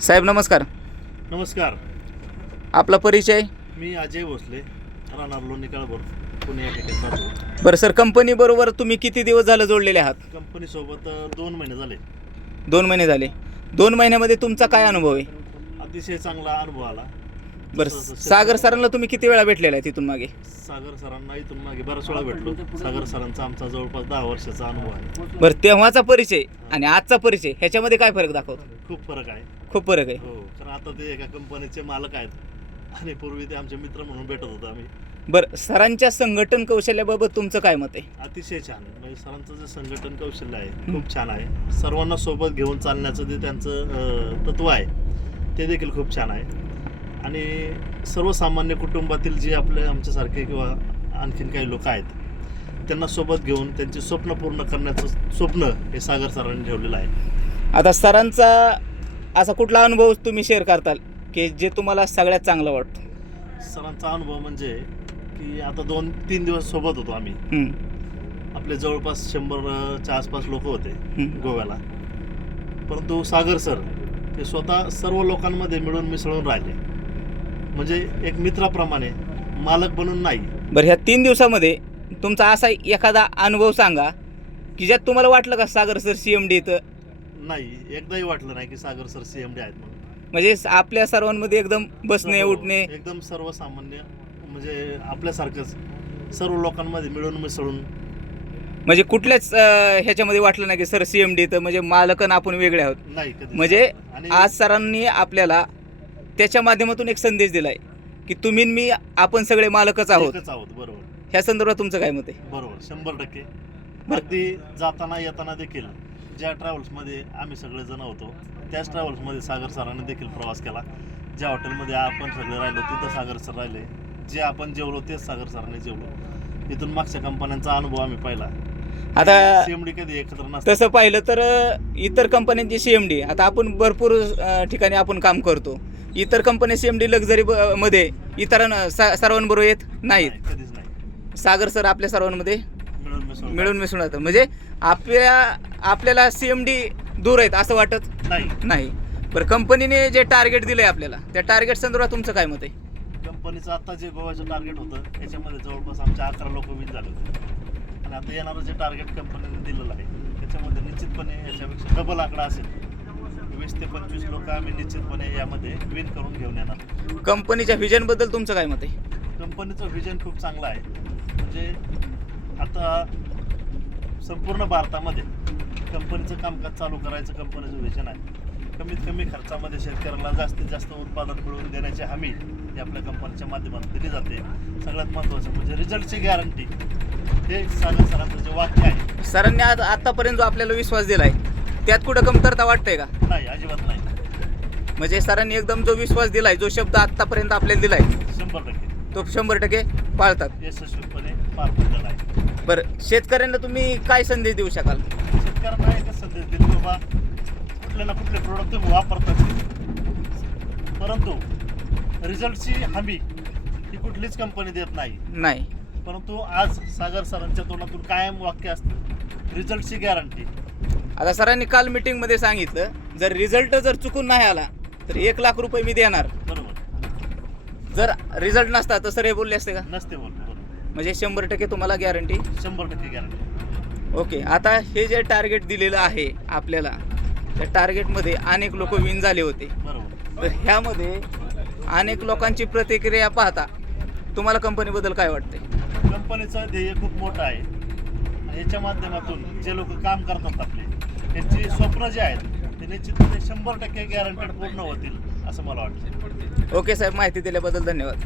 साहेब नमस्कार. नमस्कार. आपला परिचय. मी अजय भोसले, राहणार लोणी काळभोर, पुणे या ठिकाणी राहतो. बरं सर, कंपनी बरोबर तुम्ही किती दिवस झालं जोडलेले आहात? कंपनीसोबत 2 महिने झाले. 2 महिने झाले. 2 महिन्यामध्ये तुमचा काय अनुभव आहे? अतिशय चांगला अनुभव आला. बरं, सागर सरांना तुम्ही किती वेळा भेटलेला आहे तिथून मागे? सागर सरांना इथून मागे बऱ्याच वेळा भेटलो. सागर सरांचा आमचा जवळपास 10 वर्षाचा अनुभव आहे. बरं, तेव्हाचा परिचय आणि आजचा परिचय ह्याच्यामध्ये काय फरक दाखवतो? खूप फरक आहे. खूप फरक आहे. हो, कारण आता ते एका कंपनीचे मालक आहेत आणि पूर्वी ते आमचे मित्र म्हणून भेटत होतो आम्ही. बरं, सरांच्या संघटन कौशल्याबाबत तुमचं काय मत आहे? अतिशय छान. म्हणजे सरांचं जे संघटन कौशल्य आहे खूप छान आहे. सर्वांना सोबत घेऊन चालण्याचं जे त्यांचं तत्व आहे ते देखील खूप छान आहे. आणि सर्वसामान्य कुटुंबातील जे आपले आमच्यासारखे किंवा आणखीन काही लोक आहेत त्यांना सोबत घेऊन त्यांची स्वप्न पूर्ण करण्याचं स्वप्न हे सागर सरांनी ठेवलेलं आहे. आता सरांचा असा कुठला अनुभव तुम्ही शेअर करताल की जे तुम्हाला सगळ्यात चांगला वाटतो? सरांचा अनुभव म्हणजे की आता 2-3 दिवस सोबत होतो आम्ही. आपले जवळपास 100च्या आसपास लोक होते गोव्याला. परंतु सागर सर ते स्वतः सर्व लोकांमध्ये मिळून मिसळून राहिले. म्हणजे एक मित्राप्रमाणे, मालक बनून नाही. बरं, ह्या 3 दिवसामध्ये तुमचा असा एखादा अनुभव सांगा की ज्यात तुम्हाला वाटलं का सागर सर CMD इथं? नाही, एकदाही वाटलं नाही की सागर सर CMD आहेत म्हणून. म्हणजे आपल्या सर्वांमध्ये एकदम बसणे उठणे, एकदम सर्वसामान्य, म्हणजे आपल्यासारखंच सर्व लोकांमध्ये मिळून मिसळून. म्हणजे कुठल्याच ह्याच्यामध्ये वाटलं नाही की सर CMD इथं म्हणजे मालक आणि आपण वेगळे आहोत. नाही कधी. म्हणजे आज सरांनी आपल्याला त्याच्या माध्यमातून एक संदेश दिलाय की तुम्ही मी आपण सगळे मालकच आहोत. एकच आहोत. बरोबर. ह्या संदर्भात तुमचं काय मत आहे? बरोबर, 100%. अगदी जाताना येताना देखील ज्या ट्रॅव्हल्समध्ये आम्ही सगळेजण होतो त्याच ट्रॅव्हल्समध्ये सागर सरांनी देखील प्रवास केला. ज्या हॉटेलमध्ये आपण सगळे राहिलो तिथं सागर सर राहिले. जे आपण जेवलो तेच सागर सरांनी जेवलो. इथून मागच्या कंपन्यांचा अनुभव आम्ही पाहिला. आता CMD कधी एकत्र नसतं. तसं पाहिलं तर इतर कंपन्यांची CMD, आता आपण भरपूर ठिकाणी आपण काम करतो. इतर कंपन्या CMD लक्झरी मध्ये इतरांना सर्वांबरोबर येत नाहीत. कधीच नाही. सागर सर आपल्या सर्वांमध्ये मिळून मिळून मिसळून राहतात. म्हणजे आपल्याला CMD दूर आहेत असं वाटत नाही. बरं, कंपनीने जे टार्गेट दिलंय आपल्याला त्या टार्गेट संदर्भात तुमचं काय मत आहे? कंपनीचं आता जे गोव्याचं टार्गेट होतं त्याच्यामध्ये जवळपास आमचे 11 लोक विन झाले होते. आणि आता येणारं जे टार्गेट कंपनीने दिलेलं आहे त्याच्यामध्ये निश्चितपणे याच्यापेक्षा डबल आकडा असेल. 20 ते 25 लोक आम्ही निश्चितपणे यामध्ये विन करून घेऊन येणार. कंपनीच्या व्हिजनबद्दल तुमचं काय मत आहे? कंपनीचं व्हिजन खूप चांगलं आहे. म्हणजे आता संपूर्ण भारतामध्ये कंपनीचं कामकाज चालू करायचं कंपनीचं व्हिजन आहे. कमीत कमी खर्चामध्ये शेतकऱ्याला जास्तीत जास्त उत्पादन मिळवून देण्याची हमी ही आपल्या कंपनीच्या माध्यमातून दिली जाते. सगळ्यात महत्त्वाचं म्हणजे रिझल्टची गॅरंटी, हे सागर सरांचं जे वाक्य आहे. सरांनी आतापर्यंत जो आपल्याला विश्वास दिलाय त्यात कुठं कमतरता वाटतंय का? नाही, अजिबात नाही. म्हणजे सरांनी एकदम जो विश्वास दिलाय, जो शब्द आतापर्यंत आपल्याला दिलाय 100% तो 100% पाळतात. यशस्वीपणे पार पडलेला आहे. बरं, शेतकऱ्यांना तुम्ही काय संदेश देऊ शकाल? शेतकऱ्यांना एकच संदेश देतो, बाबा कुठले ना कुठले प्रोडक्ट तुम्ही वापरतात, परंतु रिझल्टची हमी ही कुठलीच कंपनी देत नाही. परंतु आज सागर सरांच्या तोंडातून कायम वाक्य असतं, रिझल्टची गॅरंटी. आता सरांनी काल मीटिंगमध्ये सांगितलं जर रिझल्ट चुकून नाही आला तर 1 लाख रुपये मी देणार. बरोबर. जर रिझल्ट नसता तर सर हे बोलले असते का? नसते बोलतो. बरोबर. म्हणजे 100% तुम्हाला गॅरंटी? 100% गॅरंटी. ओके. आता हे जे टार्गेट दिलेलं आहे आपल्याला, त्या टार्गेटमध्ये अनेक लोक विन झाले होते. बरोबर. तर ह्यामध्ये अनेक लोकांची प्रतिक्रिया पाहता तुम्हाला कंपनीबद्दल काय वाटते? कंपनीचं ध्येय खूप मोठं आहे आणि याच्या माध्यमातून जे लोक काम करतात आपले त्यांची स्वप्न जे आहेत ते निश्चितपणे 100% गॅरंटेड पूर्ण होतील असं मला वाटतं. ओके साहेब, माहिती दिल्याबद्दल धन्यवाद.